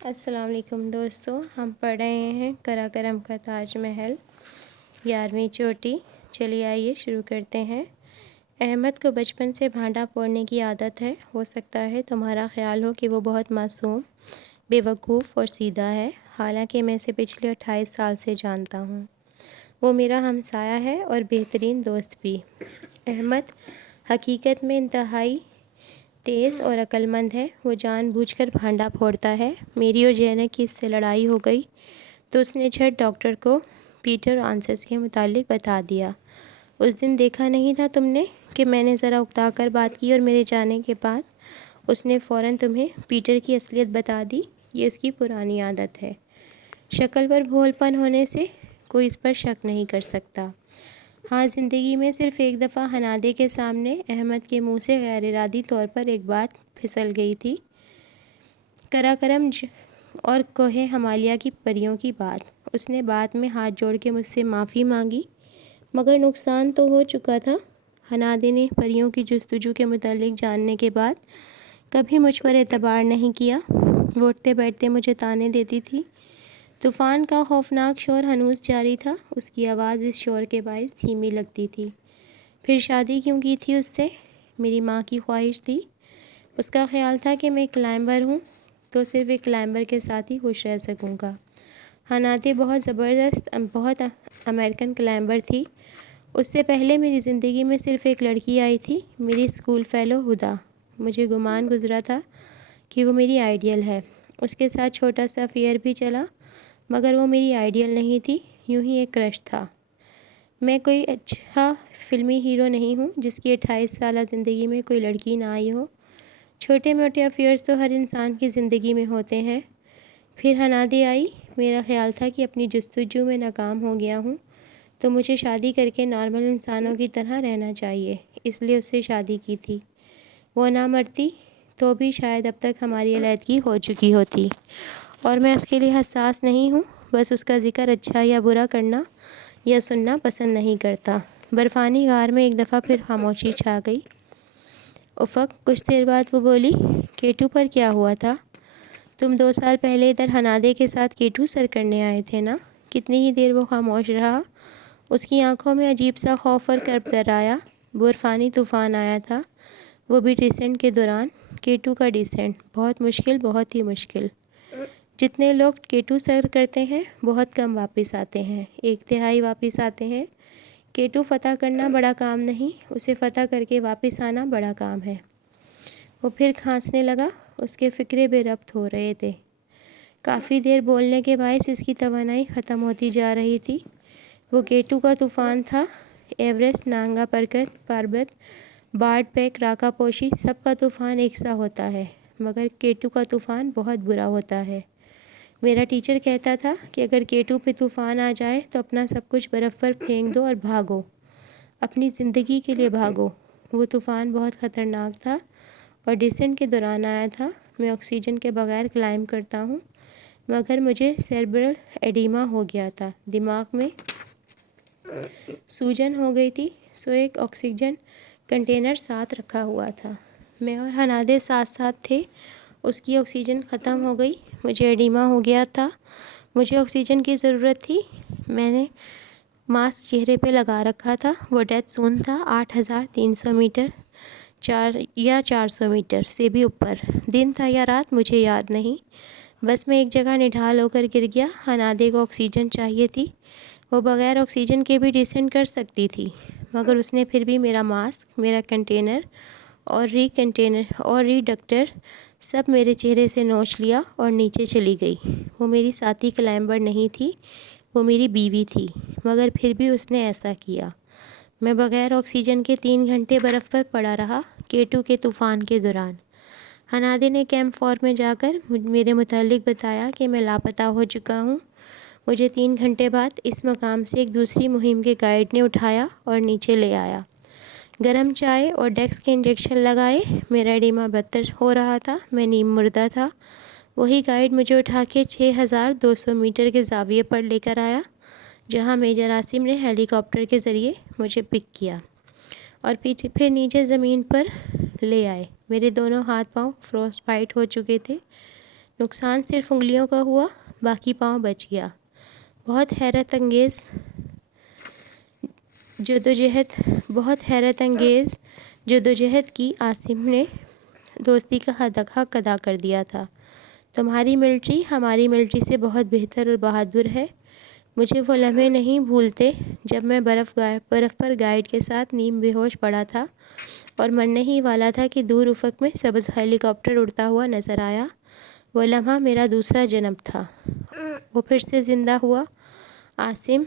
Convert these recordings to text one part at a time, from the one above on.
السلام علیکم دوستو، ہم پڑھ رہے ہیں قرا کرم کا تاج محل 11ویں چوٹی۔ چلیے آئیے شروع کرتے ہیں۔ احمد کو بچپن سے بھانڈا پھوڑنے کی عادت ہے۔ ہو سکتا ہے تمہارا خیال ہو کہ وہ بہت معصوم، بے وقوف اور سیدھا ہے، حالانکہ میں اسے پچھلے 28 سال سے جانتا ہوں۔ وہ میرا ہمسایہ ہے اور بہترین دوست بھی۔ احمد حقیقت میں انتہائی تیز اور عقل مند ہے۔ وہ جان بوجھ کر بھانڈا پھوڑتا ہے۔ میری اور زینب کی اس سے لڑائی ہو گئی تو اس نے جھٹ ڈاکٹر کو پیٹر آنسرز کے متعلق بتا دیا۔ اس دن دیکھا نہیں تھا تم نے کہ میں نے ذرا اکتا کر بات کی اور میرے جانے کے بعد اس نے فوراً تمہیں پیٹر کی اصلیت بتا دی۔ یہ اس کی پرانی عادت ہے۔ شکل پر بھول پن ہونے سے کوئی اس پر شک نہیں کر سکتا۔ ہاں، زندگی میں صرف ایک دفعہ ہنادے کے سامنے احمد کے منہ سے غیر ارادی طور پر ایک بات پھسل گئی تھی، قرا کرم اور کوہ ہمالیہ کی پریوں کی بات۔ اس نے بعد میں ہاتھ جوڑ کے مجھ سے معافی مانگی، مگر نقصان تو ہو چکا تھا۔ ہنادے نے پریوں کی جستجو کے متعلق جاننے کے بعد کبھی مجھ پر اعتبار نہیں کیا۔ وہ اٹھتے بیٹھتے مجھے طعنے دیتی تھی۔ طوفان کا خوفناک شور ہنوز جاری تھا۔ اس کی آواز اس شور کے باعث دھیمی لگتی تھی۔ پھر شادی کیوں کی تھی اس سے؟ میری ماں کی خواہش تھی۔ اس کا خیال تھا کہ میں کلائمبر ہوں تو صرف ایک کلائمبر کے ساتھ ہی خوش رہ سکوں گا۔ ہنادے بہت زبردست، بہت امریکن کلائمبر تھی۔ اس سے پہلے میری زندگی میں صرف ایک لڑکی آئی تھی، میری اسکول فیلو ہدا۔ مجھے گمان گزرا تھا کہ وہ میری آئیڈیل ہے۔ اس کے ساتھ چھوٹا سا افیئر بھی چلا، مگر وہ میری آئیڈیل نہیں تھی، یوں ہی ایک کرش تھا۔ میں کوئی اچھا فلمی ہیرو نہیں ہوں جس کی 28 سالہ زندگی میں کوئی لڑکی نہ آئی ہو۔ چھوٹے موٹے افیئرز تو ہر انسان کی زندگی میں ہوتے ہیں۔ پھر ہنادے آئی۔ میرا خیال تھا کہ اپنی جستجو میں ناکام ہو گیا ہوں تو مجھے شادی کر کے نارمل انسانوں کی طرح رہنا چاہیے، اس لیے اس سے شادی کی تھی۔ وہ نہ مرتی تو بھی شاید اب تک ہماری علیحدگی ہو چکی ہوتی، اور میں اس کے لیے حساس نہیں ہوں، بس اس کا ذکر اچھا یا برا کرنا یا سننا پسند نہیں کرتا۔ برفانی غار میں ایک دفعہ پھر خاموشی چھا گئی۔ افق، کچھ دیر بعد وہ بولی، کیٹو پر کیا ہوا تھا؟ تم 2 سال پہلے ادھر ہنادے کے ساتھ کیٹو سر کرنے آئے تھے نا؟ کتنی ہی دیر وہ خاموش رہا۔ اس کی آنکھوں میں عجیب سا خوف اور کرب در آیا۔ برفانی طوفان آیا تھا، وہ بھی ڈیسنٹ کے دوران۔ کیٹو کا ڈیسنٹ بہت مشکل، بہت ہی مشکل۔ جتنے لوگ کیٹو سر کرتے ہیں بہت کم واپس آتے ہیں، 1/3 واپس آتے ہیں۔ کیٹو فتح کرنا بڑا کام نہیں، اسے فتح کر کے واپس آنا بڑا کام ہے۔ وہ پھر کھانسنے لگا، اس کے فکرے بے ربط ہو رہے تھے۔ کافی دیر بولنے کے باعث اس کی توانائی ختم ہوتی جا رہی تھی۔ وہ کیٹو کا طوفان تھا۔ ایوریسٹ، نانگا پربت، بارڈ پیک، راکا پوشی، سب کا طوفان ایک سا ہوتا ہے، مگر کیٹو کا طوفان بہت برا ہوتا ہے۔ میرا ٹیچر کہتا تھا کہ اگر کیٹو پہ طوفان آ جائے تو اپنا سب کچھ برف پر پھینک دو اور بھاگو، اپنی زندگی کے لیے بھاگو۔ وہ طوفان بہت خطرناک تھا اور ڈیسنٹ کے دوران آیا تھا۔ میں آکسیجن کے بغیر کلائم کرتا ہوں، مگر مجھے سیربرل ایڈیما ہو گیا تھا، دماغ میں سوجن ہو گئی تھی، سو ایک آکسیجن کنٹینر ساتھ رکھا ہوا تھا۔ میں اور ہنادے ساتھ ساتھ تھے۔ اس کی آکسیجن ختم ہو گئی، مجھے ایڈیما ہو گیا تھا، مجھے آکسیجن کی ضرورت تھی۔ میں نے ماسک چہرے پہ لگا رکھا تھا۔ وہ ڈیتھ زون تھا، 8300 میٹر یا 400 میٹر سے بھی اوپر۔ دن تھا یا رات مجھے یاد نہیں، بس میں ایک جگہ نڈھال ہو کر گر گیا۔ ہنادے کو آکسیجن چاہیے تھی، وہ بغیر آکسیجن کے بھی ڈیسنٹ کر سکتی تھی، مگر اس نے پھر بھی میرا ماسک، میرا کنٹینر اور ری-ڈکٹر سب میرے چہرے سے نوچ لیا اور نیچے چلی گئی۔ وہ میری ساتھی کلائمبر نہیں تھی، وہ میری بیوی تھی، مگر پھر بھی اس نے ایسا کیا۔ میں بغیر آکسیجن کے 3 گھنٹے برف پر پڑا رہا کیٹو کے طوفان کے دوران۔ ہنادے نے کیمپ 4 میں جا کر میرے متعلق بتایا کہ میں لاپتہ ہو چکا ہوں۔ مجھے 3 گھنٹے بعد اس مقام سے ایک دوسری مہم کے گائیڈ نے اٹھایا اور نیچے لے آیا۔ گرم چائے اور ڈیکس کے انجیکشن لگائے۔ میرا ایڈیما بدتر ہو رہا تھا، میں نیم مردہ تھا۔ وہی گائیڈ مجھے اٹھا کے 6200 میٹر کے زاویے پر لے کر آیا، جہاں میجر عاصم نے ہیلی کاپٹر کے ذریعے مجھے پک کیا اور پھر نیچے زمین پر لے آئے۔ میرے دونوں ہاتھ پاؤں فروسٹ بائٹ ہو چکے تھے۔ نقصان صرف انگلیوں کا ہوا، باقی پاؤں بچ گیا۔ بہت حیرت انگیز جدوجہد کی عاصم نے دوستی کا حق ادا کر دیا تھا۔ تمہاری ملٹری ہماری ملٹری سے بہت بہتر اور بہادر ہے۔ مجھے وہ لمحے نہیں بھولتے جب میں برف پر گائیڈ کے ساتھ نیم بے ہوش پڑا تھا اور مرنے ہی والا تھا کہ دور افق میں سبز ہیلی کاپٹر اڑتا ہوا نظر آیا۔ وہ لمحہ میرا دوسرا جنم تھا۔ وہ پھر سے زندہ ہوا۔ عاصم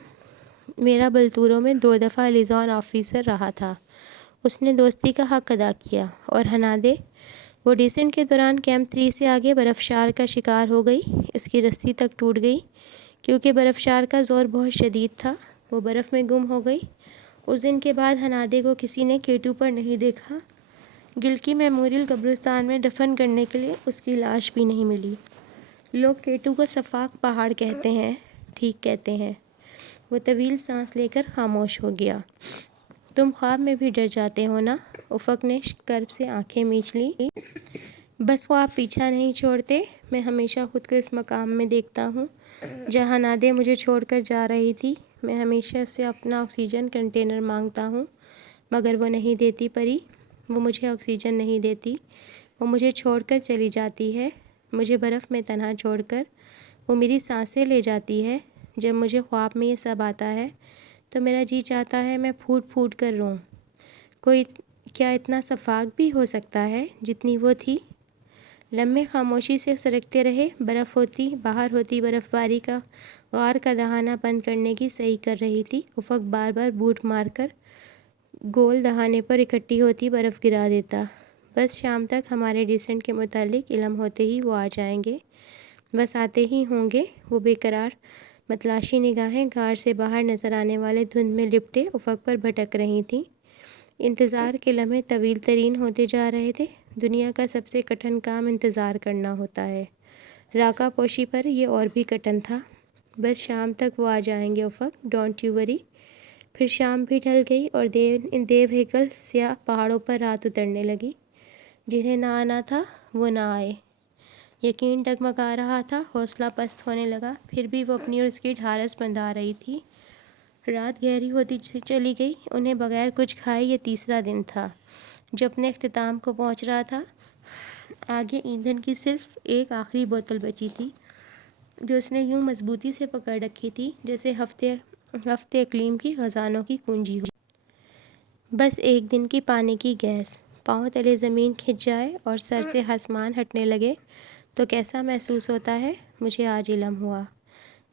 میرا بلتوروں میں 2 دفعہ لیزون آفیسر رہا تھا۔ اس نے دوستی کا حق ادا کیا۔ اور ہنادے، وہ ڈیسنٹ کے دوران کیمپ 3 سے آگے برفشار کا شکار ہو گئی۔ اس کی رسی تک ٹوٹ گئی کیونکہ برفشار کا زور بہت شدید تھا۔ وہ برف میں گم ہو گئی۔ اس دن کے بعد ہنادے کو کسی نے K2 پر نہیں دیکھا۔ گلکی میموریل قبرستان میں دفن کرنے کے لیے اس کی لاش بھی نہیں ملی۔ لوگ K2 کو صفاق پہاڑ کہتے ہیں۔ ٹھیک کہتے ہیں۔ وہ طویل سانس لے کر خاموش ہو گیا۔ تم خواب میں بھی ڈر جاتے ہو نا؟ افق نے کرب سے آنکھیں میچ لی۔ بس وہ آپ پیچھا نہیں چھوڑتے۔ میں ہمیشہ خود کو اس مقام میں دیکھتا ہوں جہاں ہنادے مجھے چھوڑ کر جا رہی تھی۔ میں ہمیشہ اس سے اپنا آکسیجن کنٹینر مانگتا ہوں مگر وہ نہیں دیتی پری۔ وہ مجھے آکسیجن نہیں دیتی۔ وہ مجھے چھوڑ کر چلی جاتی ہے، مجھے برف میں تنہا چھوڑ کر۔ وہ میری سانسیں لے جاتی ہے۔ جب مجھے خواب میں یہ سب آتا ہے تو میرا جی چاہتا ہے میں پھوٹ پھوٹ کر روں۔ کیا اتنا صفاق بھی ہو سکتا ہے جتنی وہ تھی؟ لمحے خاموشی سے سرکتے رہے۔ باہر ہوتی برف باری کا غار کا دہانہ بند کرنے کی صحیح کر رہی تھی۔ افق بار بار بوٹ مار کر گول دہانے پر اکٹھی ہوتی برف گرا دیتا۔ بس شام تک ہمارے ڈیسنٹ کے متعلق علم ہوتے ہی وہ آ جائیں گے۔ بس آتے ہی ہوں گے۔ وہ بے قرار متلاشی نگاہیں غار سے باہر نظر آنے والے دھند میں لپٹے افق پر بھٹک رہی تھیں۔ انتظار کے لمحے طویل ترین ہوتے جا رہے تھے۔ دنیا کا سب سے کٹھن کام انتظار کرنا ہوتا ہے۔ راکا پوشی پر یہ اور بھی کٹھن تھا۔ بس شام تک وہ آ جائیں گے افق، ڈونٹ یو وری۔ پھر شام بھی ڈھل گئی اور دیو ہیکل سیاہ پہاڑوں پر رات اترنے لگی۔ جنہیں نہ آنا تھا وہ نہ آئے۔ یقین ڈگمگا رہا تھا، حوصلہ پست ہونے لگا، پھر بھی وہ اپنی اور اس کی ڈھارس بندھا رہی تھی۔ رات گہری ہوتی چلی گئی۔ انہیں بغیر کچھ کھائے یہ تیسرا دن تھا جو اپنے اختتام کو پہنچ رہا تھا۔ آگے ایندھن کی صرف ایک آخری بوتل بچی تھی جو اس نے یوں مضبوطی سے پکڑ رکھی تھی جیسے ہفتے اقلیم کی خزانوں کی کنجی ہو۔ بس ایک دن کی پانی کی گیس۔ پاؤں تلے زمین کھنچ جائے اور سر سے آسمان ہٹنے لگے تو کیسا محسوس ہوتا ہے؟ مجھے آج علم ہوا۔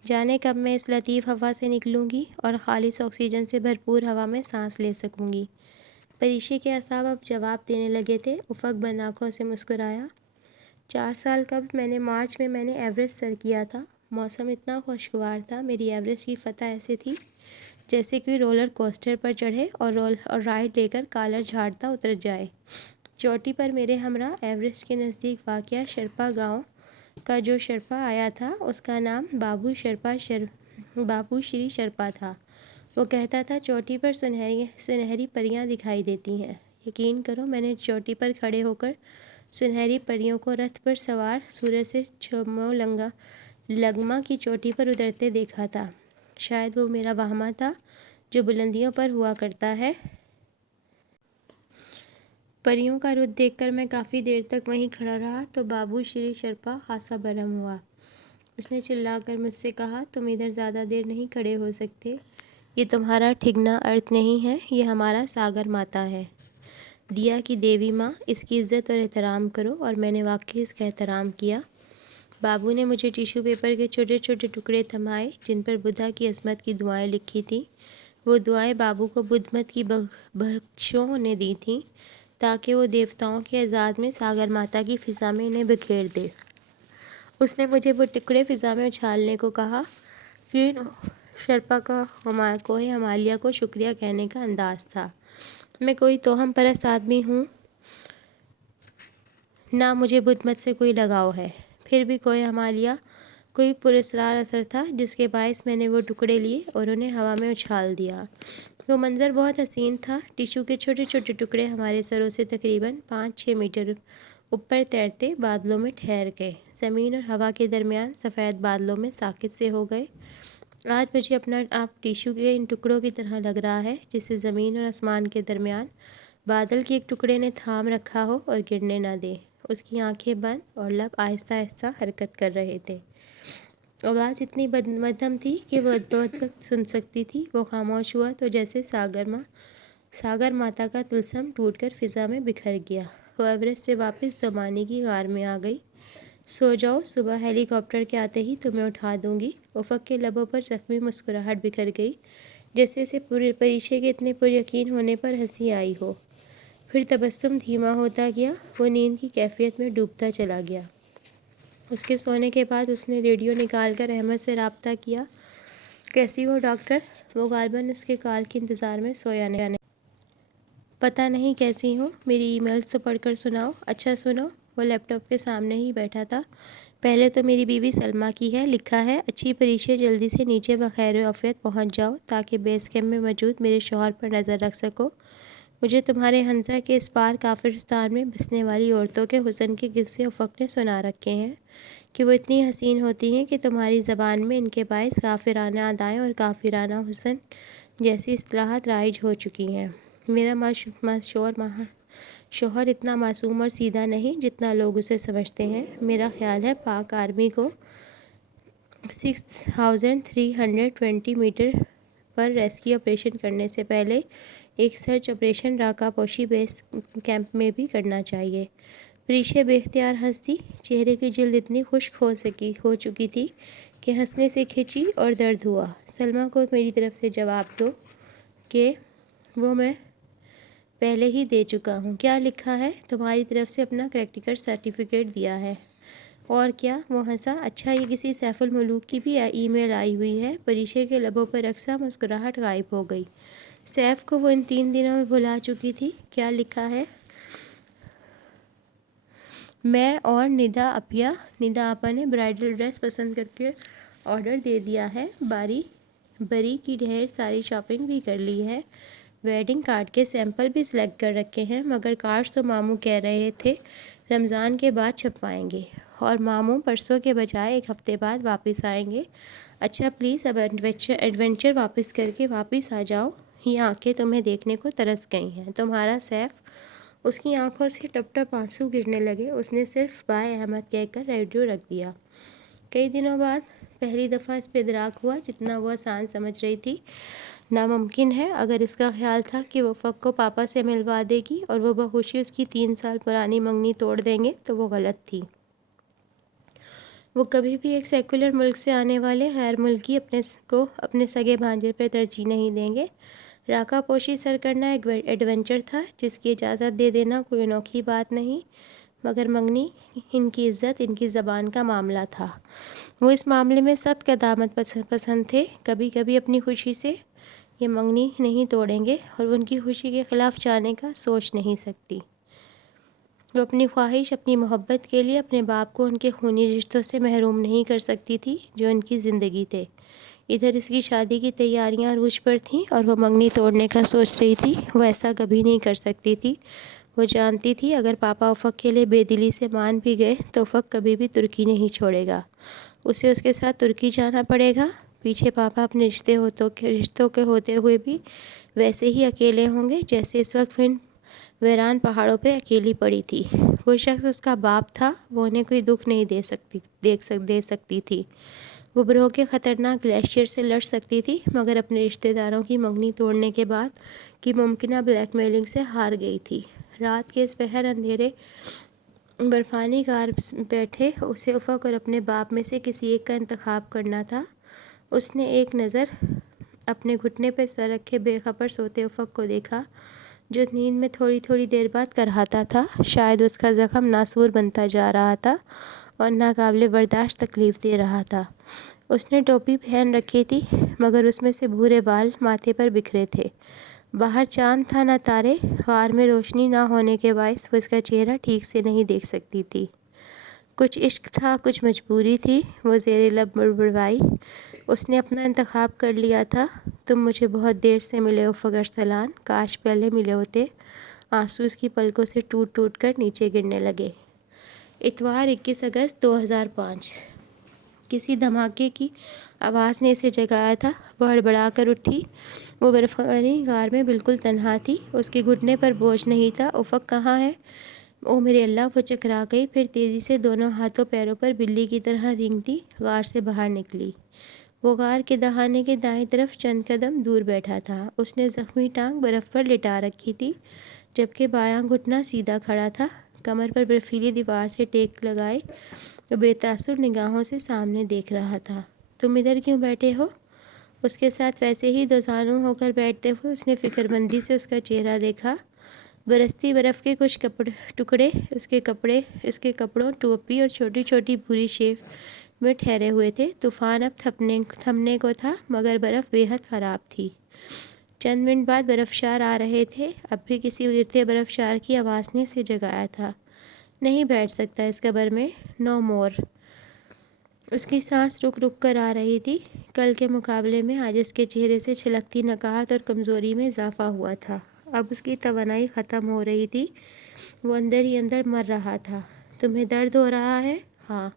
جانے کب میں اس لطیف ہوا سے نکلوں گی اور خالص آکسیجن سے بھرپور ہوا میں سانس لے سکوں گی۔ پریشی کے اعصاب اب جواب دینے لگے تھے۔ افق بند آنکھوں سے مسکرایا۔ 4 سال قبل مارچ میں نے ایورسٹ سر کیا تھا۔ موسم اتنا خوشگوار تھا۔ میری ایورسٹ کی فتح ایسے تھی جیسے کوئی رولر کوسٹر پر چڑھے اور رائڈ لے کر کالر جھاڑتا اتر جائے۔ چوٹی پر میرے ہمراہ ایورسٹ کے نزدیک واقع شرپا گاؤں کا جو شرپا آیا تھا اس کا نام بابو شری شرپا تھا۔ وہ کہتا تھا چوٹی پر سنہری پریاں دکھائی دیتی ہیں۔ یقین کرو میں نے چوٹی پر کھڑے ہو کر سنہری پریوں کو رتھ پر سوار سورج سے لگما کی چوٹی پر اترتے دیکھا تھا۔ شاید وہ میرا وہمہ تھا جو بلندیوں پر ہوا کرتا ہے۔ پریوں کا رخ دیکھ کر میں کافی دیر تک وہیں کھڑا رہا تو بابو شری شرپا خاصا برہم ہوا۔ اس نے چلا کر مجھ سے کہا تم ادھر زیادہ دیر نہیں کھڑے ہو سکتے، یہ تمہارا ٹھگنا ارتھ نہیں ہے، یہ ہمارا ساگر ماتا ہے، دیا کی دیوی ماں، اس کی عزت اور احترام کرو۔ اور میں نے واقعی اس کا احترام کیا۔ بابو نے مجھے ٹیشو پیپر کے چھوٹے چھوٹے ٹکڑے تھمائے جن پر بدھا کی عظمت کی دعائیں لکھی تھیں۔ وہ دعائیں بابو کو بدھ مت کی بخشوں نے دی تھیں تاکہ وہ دیوتاؤں کے اعزاز میں ساگر ماتا کی فضا میں انہیں بکھیر دے۔ اس نے مجھے وہ ٹکڑے فضا میں اچھالنے کو کہا۔ پھر شرپا کا کوہ ہمالیہ کو شکریہ کہنے کا انداز تھا۔ میں کوئی توہم پرست آدمی ہوں نہ مجھے بدھ مت سے کوئی لگاؤ ہے، پھر بھی کوہ ہمالیہ کوئی پراسرار اثر تھا جس کے باعث میں نے وہ ٹکڑے لیے اور انہیں ہوا میں اچھال دیا۔ وہ منظر بہت حسین تھا۔ ٹیشو کے چھوٹے چھوٹے ٹکڑے ہمارے سروں سے تقریباً 5-6 میٹر اوپر تیرتے بادلوں میں ٹھہر گئے، زمین اور ہوا کے درمیان سفید بادلوں میں ساکت سے ہو گئے۔ آج مجھے اپنا آپ ٹیشو کے ان ٹکڑوں کی طرح لگ رہا ہے جسے زمین اور آسمان کے درمیان بادل کے ایک ٹکڑے نے تھام رکھا ہو اور گرنے نہ دے۔ اس کی آنکھیں بند اور لب آہستہ آہستہ حرکت کر رہے تھے۔ آواز اتنی مدھم تھی کہ وہ بہت وقت سن سکتی تھی۔ وہ خاموش ہوا تو جیسے ساگر ماتا کا طلسم ٹوٹ کر فضا میں بکھر گیا۔ وہ ایورسٹ سے واپس دومانی کی غار میں آ گئی۔ سو جاؤ، صبح ہیلی کاپٹر کے آتے ہی تمہیں اٹھا دوں گی۔ افق کے لبوں پر زخمی مسکراہٹ بکھر گئی، جیسے اسے پریشے کے اتنے پر یقین ہونے پر ہنسی آئی ہو۔ پھر تبسم دھیما ہوتا گیا، وہ نیند کی کیفیت میں ڈوبتا چلا گیا۔ اس کے سونے کے بعد اس نے ریڈیو نکال کر احمد سے رابطہ کیا۔ کیسی ہو ڈاکٹر؟ وہ غالباً اس کے کال کے انتظار میں سویا نہیں۔ پتہ نہیں کیسی ہوں، میری ای میلز تو پڑھ کر سناؤ۔ اچھا سنو، وہ لیپ ٹاپ کے سامنے ہی بیٹھا تھا۔ پہلے تو میری بیوی سلمیٰ کی ہے، لکھا ہے، اچھی پریشے جلدی سے نیچے بخیر عافیت پہنچ جاؤ تاکہ بیس کیمپ میں موجود میرے شوہر پر نظر رکھ سکو۔ مجھے تمہارے ہنزا کے اس پار کافرستان میں بسنے والی عورتوں کے حسن کے قصے افق نے سنا رکھے ہیں کہ وہ اتنی حسین ہوتی ہیں کہ تمہاری زبان میں ان کے باعث کافرانہ ادائیں اور کافرانہ حسن جیسی اصطلاحات رائج ہو چکی ہیں۔ میرا شوہر اتنا معصوم اور سیدھا نہیں جتنا لوگ اسے سمجھتے ہیں۔ میرا خیال ہے پاک آرمی کو 6320 میٹر پر ریسکیو آپریشن کرنے سے پہلے ایک سرچ آپریشن راکا پوشی بیس کیمپ میں بھی کرنا چاہیے۔ پریشے بے اختیار ہنس دی۔ چہرے کی جلد اتنی خشک ہو چکی تھی کہ ہنسنے سے کھچی اور درد ہوا۔ سلمیٰ کو میری طرف سے جواب دو کہ وہ میں پہلے ہی دے چکا ہوں۔ کیا لکھا ہے؟ تمہاری طرف سے اپنا کریکٹر سرٹیفکیٹ دیا ہے۔ اور کیا؟ وہ ہنسا۔ اچھا، یہ کسی سیف الملوک کی بھی ای میل آئی ہوئی ہے۔ پریشے کے لبوں پر رقصہ مسکراہٹ غائب ہو گئی۔ سیف کو وہ ان 3 دنوں میں بھلا چکی تھی۔ کیا لکھا ہے؟ میں اور ندا آپا نے برائڈل ڈریس پسند کر کے آرڈر دے دیا ہے۔ بری کی ڈھیر ساری شاپنگ بھی کر لی ہے۔ ویڈنگ کارڈ کے سیمپل بھی سلیکٹ کر رکھے ہیں، مگر کارڈز تو ماموں کہہ رہے تھے رمضان کے بعد چھپوائیں گے، اور ماموں پرسوں کے بجائے 1 ہفتے بعد واپس آئیں گے۔ اچھا پلیز اب ایڈونچر واپس کر کے واپس آ جاؤ، یہ آنکھیں تمہیں دیکھنے کو ترس گئی ہیں۔ تمہارا سیف۔ اس کی آنکھوں سے ٹپ ٹپ آنسو گرنے لگے۔ اس نے صرف بائے احمد کہہ کر ریڈیو رکھ دیا۔ کئی دنوں بعد پہلی دفعہ اس پہ ادراک ہوا جتنا وہ آسان سمجھ رہی تھی ناممکن ہے۔ اگر اس کا خیال تھا کہ وہ افق کو پاپا سے ملوا دے گی اور وہ بخوشی اس کی 3 سال پرانی منگنی توڑ دیں گے تو وہ غلط تھی۔ وہ کبھی بھی ایک سیکولر ملک سے آنے والے غیر ملکی اپنے سگے بھانجے پر ترجیح نہیں دیں گے۔ راکا پوشی سر کرنا ایک ایڈونچر تھا جس کی اجازت دے دینا کوئی انوکھی بات نہیں، مگر منگنی ان کی عزت، ان کی زبان کا معاملہ تھا۔ وہ اس معاملے میں سخت قدامت پسند تھے۔ کبھی کبھی اپنی خوشی سے یہ منگنی نہیں توڑیں گے اور ان کی خوشی کے خلاف جانے کا سوچ نہیں سکتی۔ وہ اپنی خواہش، اپنی محبت کے لیے اپنے باپ کو ان کے خونی رشتوں سے محروم نہیں کر سکتی تھی جو ان کی زندگی تھے۔ ادھر اس کی شادی کی تیاریاں عروج پر تھیں اور وہ منگنی توڑنے کا سوچ رہی تھی۔ وہ ایسا کبھی نہیں کر سکتی تھی۔ وہ جانتی تھی اگر پاپا افق کے لیے بے دلی سے مان بھی گئے تو افق کبھی بھی ترکی نہیں چھوڑے گا۔ اسے اس کے ساتھ ترکی جانا پڑے گا۔ پیچھے پاپا اپنے رشتوں کے ہوتے ہوئے بھی ویسے ہی اکیلے ہوں گے جیسے اس وقت ان ویران پہاڑوں پہ اکیلی پڑی تھی۔ وہ شخص اس کا باپ تھا، وہ انہیں کوئی دکھ نہیں دے سکتی تھی۔ وہ برو کے خطرناک گلیشیئر سے لڑ سکتی تھی، مگر اپنے رشتہ داروں کی منگنی توڑنے کے بعد کی ممکنہ بلیک میلنگ سے ہار گئی تھی۔ رات کے اس پہر اندھیرے برفانی غار بیٹھے اسے افق اور اپنے باپ میں سے کسی ایک کا انتخاب کرنا تھا۔ اس نے ایک نظر اپنے گھٹنے پہ سر رکھے بے خبر سوتے افق کو دیکھا جو نیند میں تھوڑی تھوڑی دیر بعد کرہاتا تھا۔ شاید اس کا زخم ناسور بنتا جا رہا تھا اور ناقابل برداشت تکلیف دے رہا تھا۔ اس نے ٹوپی پہن رکھی تھی مگر اس میں سے بھورے بال ماتھے پر بکھرے تھے۔ باہر چاند تھا نہ تارے، غار میں روشنی نہ ہونے کے باعث وہ اس کا چہرہ ٹھیک سے نہیں دیکھ سکتی تھی۔ کچھ عشق تھا، کچھ مجبوری تھی۔ وہ زیر لب بڑبڑائی، اس نے اپنا انتخاب کر لیا تھا۔ تم مجھے بہت دیر سے ملے افق ارسلان، کاش پہلے ملے ہوتے۔ آنسو اس کی پلکوں سے ٹوٹ ٹوٹ کر نیچے گرنے لگے۔ اتوار 21 اگست 2005۔ کسی دھماکے کی آواز نے اسے جگایا تھا۔ وہ ہڑبڑا کر اٹھی۔ وہ برف والی غار میں بالکل تنہا تھی۔ اس کے گھٹنے پر بوجھ نہیں تھا۔ افق کہاں ہے؟ او میرے اللہ! وہ چکرا گئی، پھر تیزی سے دونوں ہاتھوں پیروں پر بلی کی طرح رینگتی غار سے باہر نکلی۔ وہ غار کے دہانے کے دائیں طرف چند قدم دور بیٹھا تھا۔ اس نے زخمی ٹانگ برف پر لٹا رکھی تھی، جبکہ بایاں گھٹنا سیدھا کھڑا تھا۔ کمر پر برفیلی دیوار سے ٹیک لگائے وہ بے تاثر نگاہوں سے سامنے دیکھ رہا تھا۔ تم ادھر کیوں بیٹھے ہو؟ اس کے ساتھ ویسے ہی دوزانوں ہو کر بیٹھتے ہوئے اس نے فکر مندی سے اس کا چہرہ دیکھا۔ برستی برف کے کچھ ٹکڑے اس کے کپڑوں، ٹوپی اور چھوٹی چھوٹی بھوری شیف میں ٹھہرے ہوئے تھے۔ طوفان اب تھمنے کو تھا، مگر برف بے حد خراب تھی۔ چند منٹ بعد برفشار آ رہے تھے۔ اب بھی کسی گرتے برفشار کی آواز نے اسے جگایا تھا۔ نہیں بیٹھ سکتا اس قبر میں، نو مور۔ اس کی سانس رک رک کر آ رہی تھی۔ کل کے مقابلے میں آج اس کے چہرے سے چھلکتی نکاہت اور کمزوری میں اضافہ ہوا تھا۔ اب اس کی توانائی ختم ہو رہی تھی۔ وہ اندر ہی اندر مر رہا تھا۔ تمہیں درد ہو رہا ہے؟ ہاں۔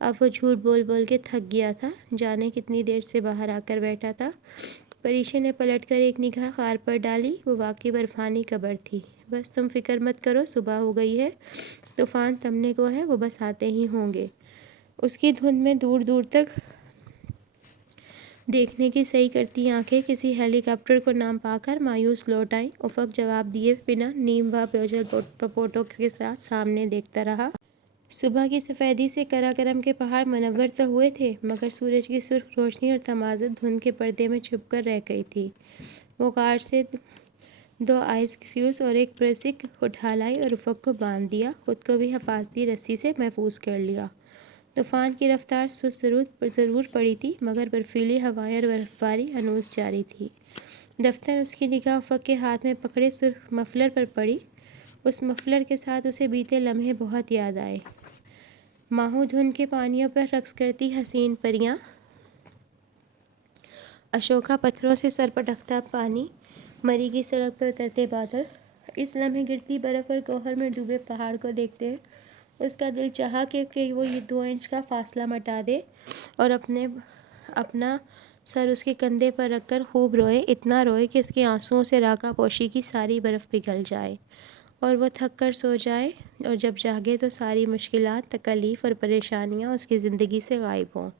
اب وہ جھوٹ بول بول کے تھک گیا تھا۔ جانے کتنی دیر سے باہر آ کر بیٹھا تھا۔ پریشے نے پلٹ کر ایک نگاہ غار پر ڈالی۔ وہ واقعی برفانی قبر تھی۔ بس تم فکر مت کرو، صبح ہو گئی ہے، طوفان تھمنے کو ہے، وہ بس آتے ہی ہوں گے۔ اس کی دھند میں دور دور تک دیکھنے کی صحیح کرتی آنکھیں کسی ہیلی کاپٹر کو نہ پا کر مایوس لوٹ آئیں۔ افق جواب دیے بنا نیم و بوجھل پپوٹوں کے ساتھ سامنے دیکھتا رہا۔ صبح کی سفیدی سے قراقرم کے پہاڑ منور تو ہوئے تھے، مگر سورج کی سرخ روشنی اور تمازت دھند کے پردے میں چھپ کر رہ گئی تھی۔ وہ غار سے 2 آئس کیوبز اور ایک پرسک اٹھا لائی اور افق کو باندھ دیا۔ خود کو بھی حفاظتی رسی سے محفوظ کر لیا۔ طوفان کی رفتار سست ضرور پڑی تھی، مگر برفیلی ہوائیں اور برف باری ہنوز جاری تھی۔ دفتر اس کی نگاہ افق کے ہاتھ میں پکڑے سرخ مفلر پر پڑی۔ اس مفلر کے ساتھ اسے بیتے لمحے بہت یاد آئے۔ ماہو دھند کے پانیوں پر رقص کرتی حسین پریاں، اشوکا پتھروں سے سر پٹکتا پانی، مری کی سڑک پر اترتے بادل۔ اس لمحے گرتی برف اور گوہر میں ڈوبے پہاڑ کو دیکھتے اس کا دل چاہا کہ وہ یہ 2 انچ کا فاصلہ مٹا دے اور اپنا سر اس کے کندھے پر رکھ کر خوب روئے، اتنا روئے کہ اس کے آنسوؤں سے راکا پوشی کی ساری برف پگھل جائے اور وہ تھک کر سو جائے، اور جب جاگے تو ساری مشکلات، تکالیف اور پریشانیاں اس کی زندگی سے غائب ہوں۔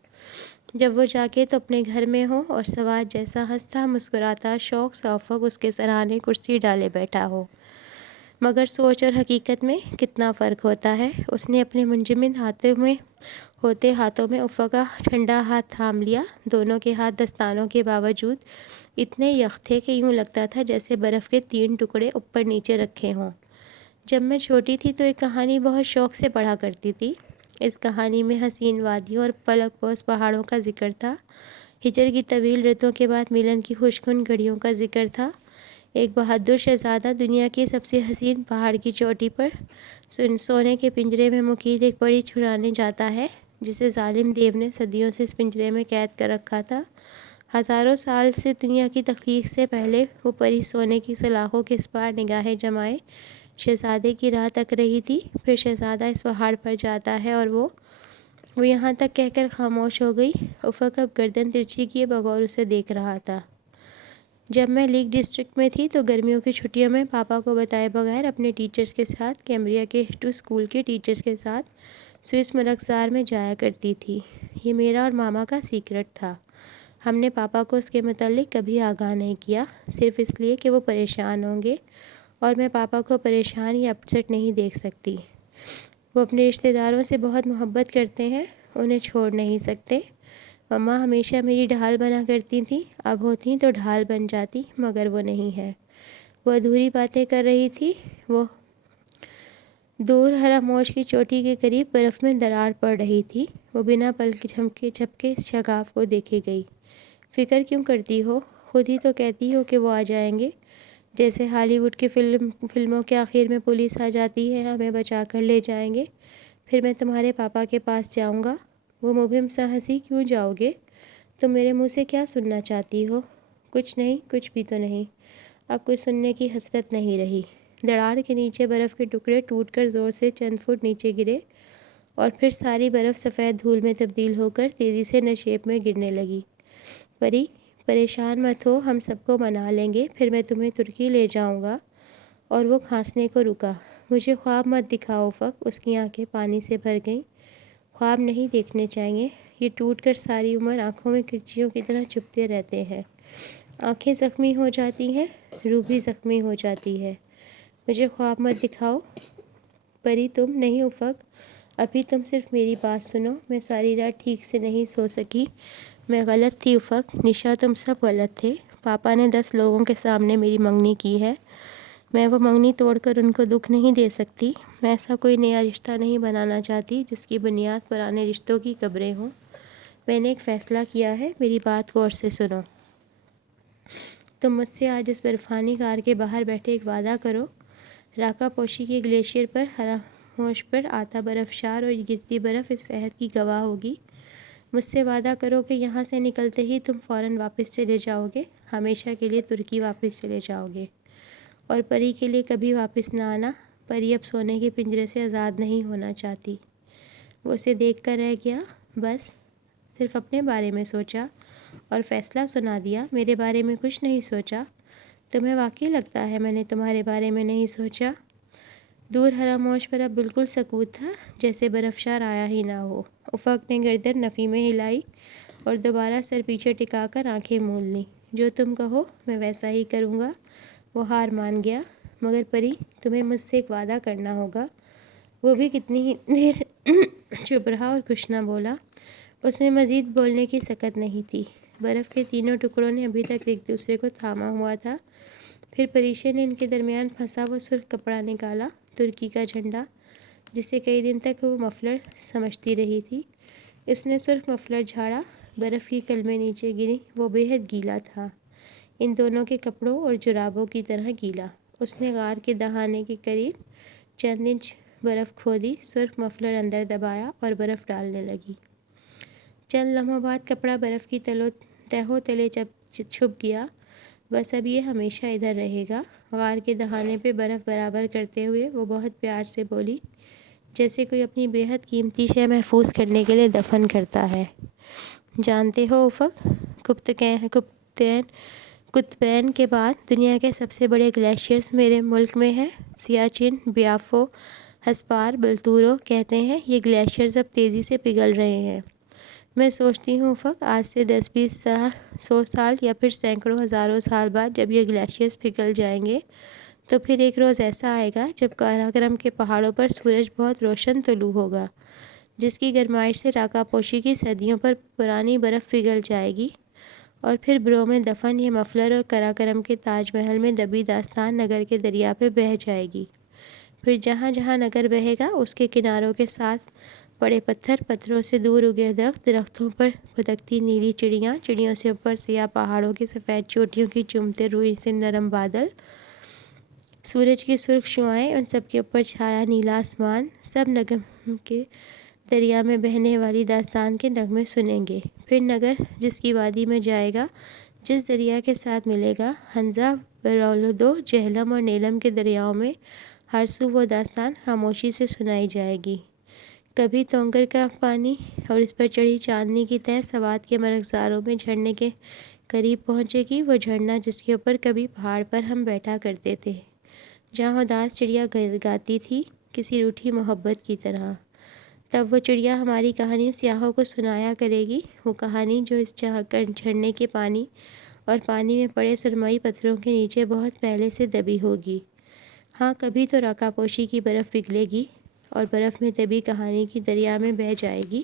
جب وہ جاگے تو اپنے گھر میں ہو اور سوات جیسا ہنستا مسکراتا شوق سا افق اس کے سرانے کرسی ڈالے بیٹھا ہو۔ مگر سوچ اور حقیقت میں کتنا فرق ہوتا ہے۔ اس نے اپنے منجمد ہاتھوں میں افق کا ٹھنڈا ہاتھ تھام لیا۔ دونوں کے ہاتھ دستانوں کے باوجود اتنے یخ تھے کہ یوں لگتا تھا جیسے برف کے 3 ٹکڑے اوپر نیچے رکھے ہوں۔ جب میں چھوٹی تھی تو ایک کہانی بہت شوق سے پڑھا کرتی تھی۔ اس کہانی میں حسین وادیوں اور فلک پوش پہاڑوں کا ذکر تھا۔ ہجر کی طویل رتوں کے بعد ملن کی خوشگن گھڑیوں کا ذکر تھا۔ ایک بہادر شہزادہ دنیا کی سب سے حسین پہاڑ کی چوٹی پر سونے کے پنجرے میں مقید ایک پری چھڑانے جاتا ہے، جسے ظالم دیو نے صدیوں سے اس پنجرے میں قید کر رکھا تھا۔ ہزاروں سال سے دنیا کی تخلیق سے پہلے وہ پری سونے کی سلاخوں کے اس پار نگاہیں جمائے شہزادے کی راہ تک رہی تھی۔ پھر شہزادہ اس پہاڑ پر جاتا ہے اور وہ یہاں تک کہہ کر خاموش ہو گئی۔ افق اب گردن ترچھی کیے بغور اسے دیکھ رہا تھا۔ جب میں لیک ڈسٹرکٹ میں تھی تو گرمیوں کی چھٹیوں میں پاپا کو بتائے بغیر اپنے ٹیچرز کے ساتھ کیمبریا کے اسکول کے ٹیچرز کے ساتھ سوئس مرغزار میں جایا کرتی تھی۔ یہ میرا اور ماما کا سیکرٹ تھا۔ ہم نے پاپا کو اس کے متعلق کبھی آگاہ نہیں کیا، صرف اس لیے کہ وہ پریشان ہوں گے، اور میں پاپا کو پریشان یا اپسیٹ نہیں دیکھ سکتی۔ وہ اپنے رشتہ داروں سے بہت محبت کرتے ہیں، انہیں چھوڑ نہیں سکتے۔ مما ہمیشہ میری ڈھال بنا کرتی تھیں، اب ہوتی تو ڈھال بن جاتی، مگر وہ نہیں ہے۔ وہ ادھوری باتیں کر رہی تھی۔ وہ دور حراموش کی چوٹی کے قریب برف میں دراڑ پڑ رہی تھی۔ وہ بنا پلک جھپکے اس شگاف کو دیکھے گئی۔ فکر کیوں کرتی ہو؟ خود ہی تو کہتی ہو کہ وہ آ جائیں گے، جیسے ہالی ووڈ کی فلموں کے آخر میں پولیس آ جاتی ہے، ہمیں بچا کر لے جائیں گے، پھر میں تمہارے پاپا کے پاس جاؤں گا۔ وہ مبہم سا ہنسی۔ کیوں جاؤ گے؟ تم میرے منہ سے کیا سننا چاہتی ہو؟ کچھ نہیں، کچھ بھی تو نہیں۔ اب کچھ سننے کی حسرت نہیں رہی۔ دڑاڑ کے نیچے برف کے ٹکڑے ٹوٹ کر زور سے چند فٹ نیچے گرے اور پھر ساری برف سفید دھول میں تبدیل ہو کر تیزی سے نشیب میں گرنے لگی۔ پری، پریشان مت ہو، ہم سب کو منا لیں گے، پھر میں تمہیں ترکی لے جاؤں گا۔ اور وہ کھانسنے کو رکا۔ مجھے خواب مت دکھاؤ افق، اس کی آنکھیں پانی سے بھر گئیں۔ خواب نہیں دیکھنے چاہیے، یہ ٹوٹ کر ساری عمر آنکھوں میں کرچیوں کی طرح چبھتے رہتے ہیں۔ آنکھیں زخمی ہو جاتی ہیں، روح بھی زخمی ہو جاتی ہے۔ مجھے خواب مت دکھاؤ۔ پری تم نہیں افق، ابھی تم صرف میری بات سنو۔ میں ساری رات ٹھیک سے نہیں سو سکی، میں غلط تھی افق، نشا تم سب غلط تھے۔ پاپا نے 10 لوگوں کے سامنے میری منگنی کی ہے، میں وہ منگنی توڑ کر ان کو دکھ نہیں دے سکتی۔ میں ایسا کوئی نیا رشتہ نہیں بنانا چاہتی جس کی بنیاد پرانے رشتوں کی قبریں ہوں۔ میں نے ایک فیصلہ کیا ہے، میری بات غور سے سنو۔ تم مجھ سے آج اس برفانی غار کے باہر بیٹھے ایک وعدہ کرو۔ راکا پوشی کے گلیشیئر پر خراموش پر آتا برف شار اور گرتی برف اس عہد کی گواہ ہوگی۔ مجھ سے وعدہ کرو کہ یہاں سے نکلتے ہی تم فوراً واپس چلے جاؤ گے، ہمیشہ کے لیے ترکی واپس چلے جاؤ گے۔ اور پری کے لیے کبھی واپس نہ آنا۔ پری اب سونے کے پنجرے سے آزاد نہیں ہونا چاہتی۔ وہ اسے دیکھ کر رہ گیا۔ بس صرف اپنے بارے میں سوچا اور فیصلہ سنا دیا، میرے بارے میں کچھ نہیں سوچا۔ تمہیں واقعی لگتا ہے میں نے تمہارے بارے میں نہیں سوچا؟ دور خراموش پر اب بالکل سکوت تھا، جیسے برف شار آیا ہی نہ ہو۔ افق نے گردن نفی میں ہلائی اور دوبارہ سر پیچھے ٹکا کر آنکھیں مول لیں۔ جو تم کہو میں ویسا ہی کروں گا۔ وہ ہار مان گیا۔ مگر پری، تمہیں مجھ سے ایک وعدہ کرنا ہوگا۔ وہ بھی کتنی ہی دیر چپ رہا اور کچھ نہ بولا۔ اس میں مزید بولنے کی سکت نہیں تھی۔ برف کے تینوں ٹکڑوں نے ابھی تک ایک دوسرے کو تھاما ہوا تھا۔ پھر پریشے نے ان کے درمیان پھنسا وہ سرخ کپڑا نکالا، ترکی کا جھنڈا، جسے کئی دن تک وہ مفلر سمجھتی رہی تھی۔ اس نے سرخ مفلر جھاڑا، برف کی قلمیں نیچے گریں، وہ بے حد گیلا تھا، ان دونوں کے کپڑوں اور جرابوں کی طرح گیلا۔ اس نے غار کے دہانے کے قریب چند انچ برف کھودی، سرخ مفلر اندر دبایا اور برف ڈالنے لگی۔ چند لمحوں بعد کپڑا برف کی تہوں تلے چھپ گیا۔ بس اب یہ ہمیشہ ادھر رہے گا۔ غار کے دہانے پہ برف برابر کرتے ہوئے وہ بہت پیار سے بولی، جیسے کوئی اپنی بے حد قیمتی شے محفوظ کرنے کے لیے دفن کرتا ہے۔ جانتے ہو افق، قطبین کے بعد دنیا کے سب سے بڑے گلیشیئرز میرے ملک میں ہیں، سیاچن، بیافو، ہسپار، بلتورو۔ کہتے ہیں یہ گلیشیئرز اب تیزی سے پگھل رہے ہیں۔ میں سوچتی ہوں افق، آج سے 10-20 سال، 100 سال یا پھر سینکڑوں ہزاروں سال بعد جب یہ گلیشیئرز پگھل جائیں گے تو پھر ایک روز ایسا آئے گا جب کاراکرم کے پہاڑوں پر سورج بہت روشن طلوع ہوگا، جس کی گرمائش سے راکا پوشی کی صدیوں پر پرانی برف پگھل جائے گی، اور پھر برو میں دفن یہ مفلر اور کراکرم کے تاج محل میں دبی داستان نگر کے دریا پہ بہہ جائے گی۔ پھر جہاں جہاں نگر بہے گا اس کے کناروں کے ساتھ بڑے پتھر، پتھروں سے دور اگے درخت، درختوں پر پھدکتی نیلی چڑیاں، چڑیوں سے اوپر سیاہ پہاڑوں کی سفید چوٹیوں کی چومتے روئی سے نرم بادل، سورج کی سرخ شعاعیں، ان سب کے اوپر چھایا نیلا آسمان، سب نغم کے دریا میں بہنے والی داستان کے نغمے سنیں گے۔ پھر نگر جس کی وادی میں جائے گا، جس دریا کے ساتھ ملے گا، ہنزا، برولدو، جہلم اور نیلم کے دریاؤں میں ہر سو وہ داستان خاموشی سے سنائی جائے گی۔ کبھی تونگر کا پانی اور اس پر چڑھی چاندنی کی تہ سوات کے مرغزاروں میں جھرنے کے قریب پہنچے گی، وہ جھرنا جس کے اوپر کبھی پہاڑ پر ہم بیٹھا کرتے تھے، جہاں اداس چڑیا گاتی تھی کسی روٹھی محبت کی طرح۔ تب وہ چڑیا ہماری کہانی سیاحوں کو سنایا کرے گی، وہ کہانی جو اس جھرنے کے پانی اور پانی میں پڑے سرمئی پتھروں کے نیچے بہت پہلے سے دبی ہوگی۔ ہاں، کبھی تو راکا پوشی کی برف پگھلے گی اور برف میں دبی کہانی کی دریا میں بہہ جائے گی۔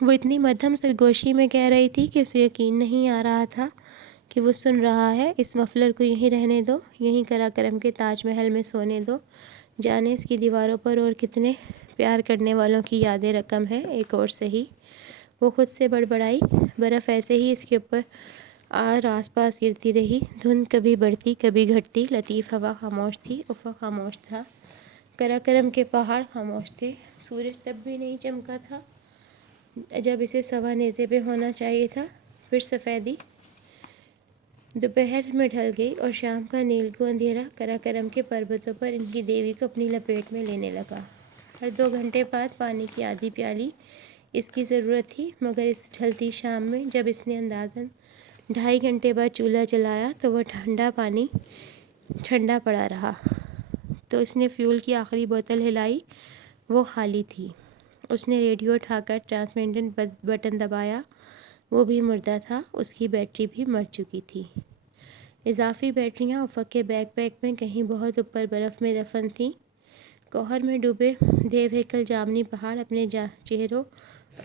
وہ اتنی مدھم سرگوشی میں کہہ رہی تھی کہ اسے یقین نہیں آ رہا تھا کہ وہ سن رہا ہے۔ اس مفلر کو یہیں رہنے دو، یہیں کراکرم کے تاج محل میں سونے دو، جانے اس کی دیواروں پر اور کتنے پیار کرنے والوں کی یادیں رقم ہے، ایک اور سہی۔ وہ خود سے بڑبڑائی۔ برف ایسے ہی اس کے اوپر اور آس پاس گرتی رہی، دھند کبھی بڑھتی کبھی گھٹتی، لطیف ہوا خاموش تھی، افق خاموش تھا، کراکرم کے پہاڑ خاموش تھے، سورج تب بھی نہیں چمکا تھا جب اسے سوا نیزے پہ ہونا چاہیے تھا۔ پھر سفیدی دوپہر میں ڈھل گئی اور شام کا نیلگو اندھیرا قراقرم کے پروتوں پر ان کی دیوی کو اپنی لپیٹ میں لینے لگا۔ ہر 2 گھنٹے بعد پانی کی آدھی پیالی اس کی ضرورت تھی، مگر اس ڈھلتی شام میں جب اس نے اندازاً 2.5 گھنٹے بعد چولہا جلایا تو وہ پانی ٹھنڈا پڑا رہا۔ تو اس نے فیول کی آخری بوتل ہلائی، وہ خالی تھی۔ اس نے ریڈیو اٹھا کر ٹرانسمیٹر بٹن دبایا، وہ بھی مردہ تھا، اس کی بیٹری بھی مر چکی تھی۔ اضافی بیٹریاں افق کے بیک پیک میں کہیں بہت اوپر برف میں دفن تھیں۔ کوہر میں ڈوبے دیو ہیکل جامنی پہاڑ اپنے چہروں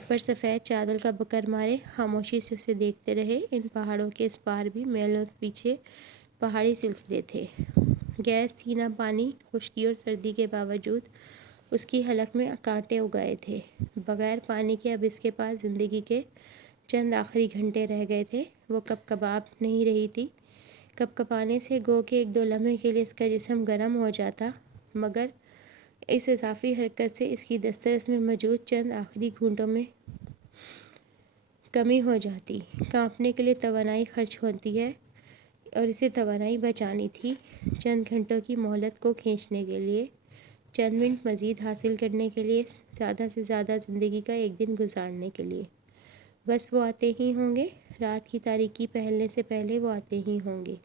پر سفید چادر کا بکر مارے خاموشی سے اسے دیکھتے رہے۔ ان پہاڑوں کے اس پار بھی میلوں پیچھے پہاڑی سلسلے تھے۔ گیس تھی نہ پانی، خشکی اور سردی کے باوجود اس کی حلق میں کانٹے اگائے تھے۔ بغیر پانی کے اب اس کے پاس زندگی کے چند آخری گھنٹے رہ گئے تھے۔ وہ کپکپا نہیں رہی تھی۔ کپکپانے سے گو کہ 1-2 لمحے کے لیے اس کا جسم گرم ہو جاتا، مگر اس اضافی حرکت سے اس کی دسترس میں موجود چند آخری گھونٹوں میں کمی ہو جاتی۔ کانپنے کے لیے توانائی خرچ ہوتی ہے اور اسے توانائی بچانی تھی، چند گھنٹوں کی مہلت کو کھینچنے کے لیے، چند منٹ مزید حاصل کرنے کے لیے، زیادہ سے زیادہ زندگی کا 1 دن گزارنے کے لیے۔ بس وہ آتے ہی ہوں گے، رات کی تاریکی پھیلنے سے پہلے وہ آتے ہی ہوں گے۔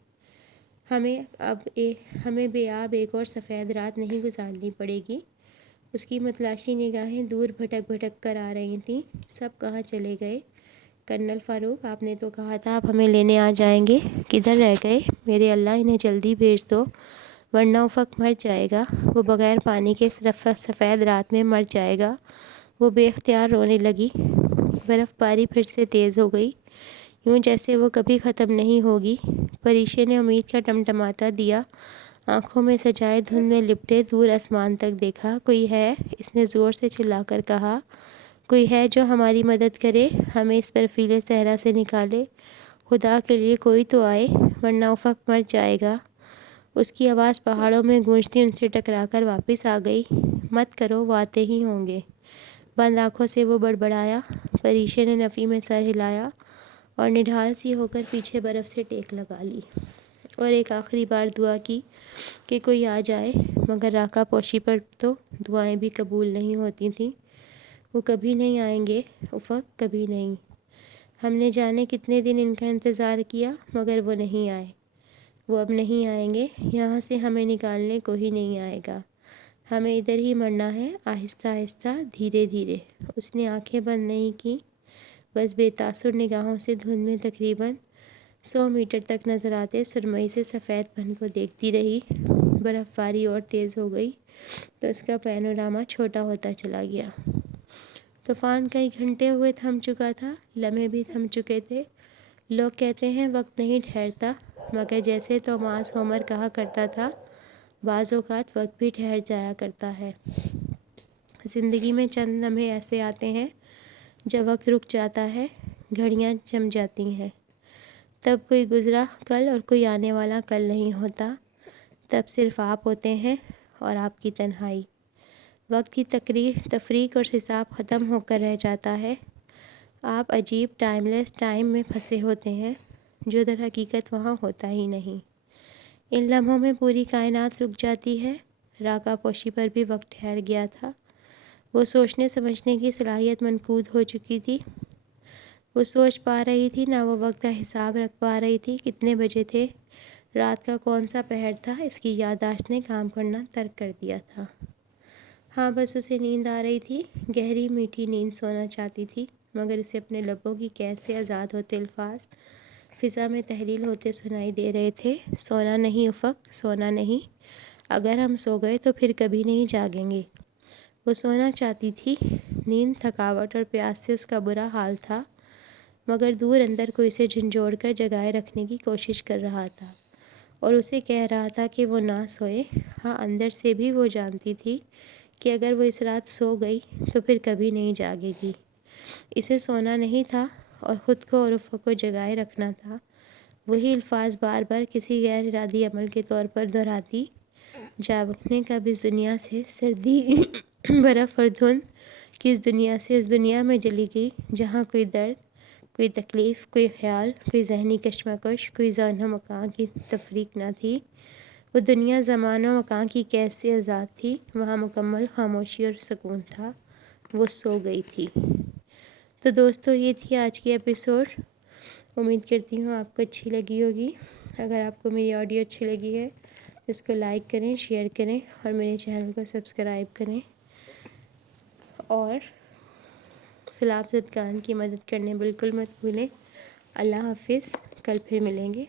ہمیں بے آب ایک اور سفید رات نہیں گزارنی پڑے گی۔ اس کی متلاشی نگاہیں دور بھٹک بھٹک کر آ رہی تھیں۔ سب کہاں چلے گئے؟ کرنل فاروق، آپ نے تو کہا تھا آپ ہمیں لینے آ جائیں گے، کدھر رہ گئے؟ میرے اللہ، انہیں جلدی بھیج دو ورنہ افق مر جائے گا، وہ بغیر پانی کے سفید رات میں مر جائے گا۔ وہ بے اختیار رونے لگی۔ برف باری پھر سے تیز ہو گئی، یوں جیسے وہ کبھی ختم نہیں ہوگی۔ پریشے نے امید کا ٹمٹماتا دیا آنکھوں میں سجائے دھند میں لپٹے دور آسمان تک دیکھا۔ کوئی ہے؟ اس نے زور سے چلا کر کہا۔ کوئی ہے جو ہماری مدد کرے، ہمیں اس برفیلے صحرا سے نکالے؟ خدا کے لیے کوئی تو آئے، ورنہ افق مر جائے گا۔ اس کی آواز پہاڑوں میں گونجتی ان سے ٹکرا کر واپس آ گئی۔ مت کرو، وہ آتے ہی ہوں گے۔ بند آنکھوں سے وہ بڑبڑایا۔ پریشے نے نفی میں سر ہلایا اور نڈھال سی ہو کر پیچھے برف سے ٹیک لگا لی اور ایک آخری بار دعا کی کہ کوئی آ جائے، مگر راکھا پوشی پر تو دعائیں بھی قبول نہیں ہوتی تھیں۔ وہ کبھی نہیں آئیں گے افق، کبھی نہیں۔ ہم نے جانے کتنے دن ان کا انتظار کیا، مگر وہ نہیں آئے۔ وہ اب نہیں آئیں گے، یہاں سے ہمیں نکالنے کوئی نہیں آئے گا۔ ہمیں ادھر ہی مرنا ہے، آہستہ آہستہ، دھیرے دھیرے۔ اس نے آنکھیں بند نہیں کیں، بس بے تاثر نگاہوں سے دھند میں تقریباً 100 میٹر تک نظر آتے سرمئی سے سفید پن کو دیکھتی رہی۔ برف باری اور تیز ہو گئی تو اس کا پینوراما چھوٹا ہوتا چلا گیا۔ طوفان کئی گھنٹے ہوئے تھم چکا تھا، لمحے بھی تھم چکے تھے۔ لوگ کہتے ہیں وقت نہیں ٹھہرتا، مگر جیسے توماس ہومر کہا کرتا تھا، بعض اوقات وقت بھی ٹھہر جایا کرتا ہے۔ زندگی میں چند لمحے ایسے آتے ہیں جب وقت رک جاتا ہے، گھڑیاں جم جاتی ہیں۔ تب کوئی گزرا کل اور کوئی آنے والا کل نہیں ہوتا، تب صرف آپ ہوتے ہیں اور آپ کی تنہائی۔ وقت کی تفریق اور حساب ختم ہو کر رہ جاتا ہے۔ آپ عجیب ٹائم لیس ٹائم میں پھنسے ہوتے ہیں، جو در حقیقت وہاں ہوتا ہی نہیں۔ ان لمحوں میں پوری کائنات رک جاتی ہے۔ راکھا پوشی پر بھی وقت ٹھہر گیا تھا۔ وہ سوچنے سمجھنے کی صلاحیت منقود ہو چکی تھی۔ وہ سوچ پا رہی تھی، نہ وہ وقت کا حساب رکھ پا رہی تھی۔ کتنے بجے تھے، رات کا کون سا پہر تھا، اس کی یادداشت نے کام کرنا ترک کر دیا تھا۔ ہاں، بس اسے نیند آ رہی تھی، گہری میٹھی نیند، سونا چاہتی تھی، مگر اسے اپنے لبوں کی قید سے آزاد ہوتے الفاظ فضا میں تحلیل ہوتے سنائی دے رہے تھے۔ سونا نہیں افق، سونا نہیں۔ اگر ہم سو گئے تو پھر کبھی نہیں جاگیں گے۔ وہ سونا چاہتی تھی۔ نیند، تھکاوٹ اور پیاس سے اس کا برا حال تھا، مگر دور اندر کوئی اسے جھنجھوڑ کر جگائے رکھنے کی کوشش کر رہا تھا اور اسے کہہ رہا تھا کہ وہ نہ سوئے۔ ہاں، اندر سے بھی وہ جانتی تھی کہ اگر وہ اس رات سو گئی تو پھر کبھی نہیں جاگے گی۔ اسے سونا نہیں تھا اور خود کو اور افق کو جگائے رکھنا تھا۔ وہی الفاظ بار بار کسی غیر ارادی عمل کے طور پر دہراتی، جاگنے کب اس دنیا سے، سردی، برف اور دھند کی اس دنیا سے اس دنیا میں چلی گئی جہاں کوئی درد، کوئی تکلیف، کوئی خیال، کوئی ذہنی کشمکش، کوئی زمان و مکان کی تفریق نہ تھی۔ وہ دنیا زمان و مکان کی کیسے آزاد تھی، وہاں مکمل خاموشی اور سکون تھا، وہ سو گئی تھی۔ تو دوستو یہ تھی آج کی ایپیسوڈ، امید کرتی ہوں آپ کو اچھی لگی ہوگی۔ اگر آپ کو میری آڈیو اچھی لگی ہے تو اس کو لائک کریں، شیئر کریں اور میرے چینل کو سبسکرائب کریں، اور سیلاب زدگان کی مدد کرنے بالکل مت بھولیں۔ اللہ حافظ، کل پھر ملیں گے۔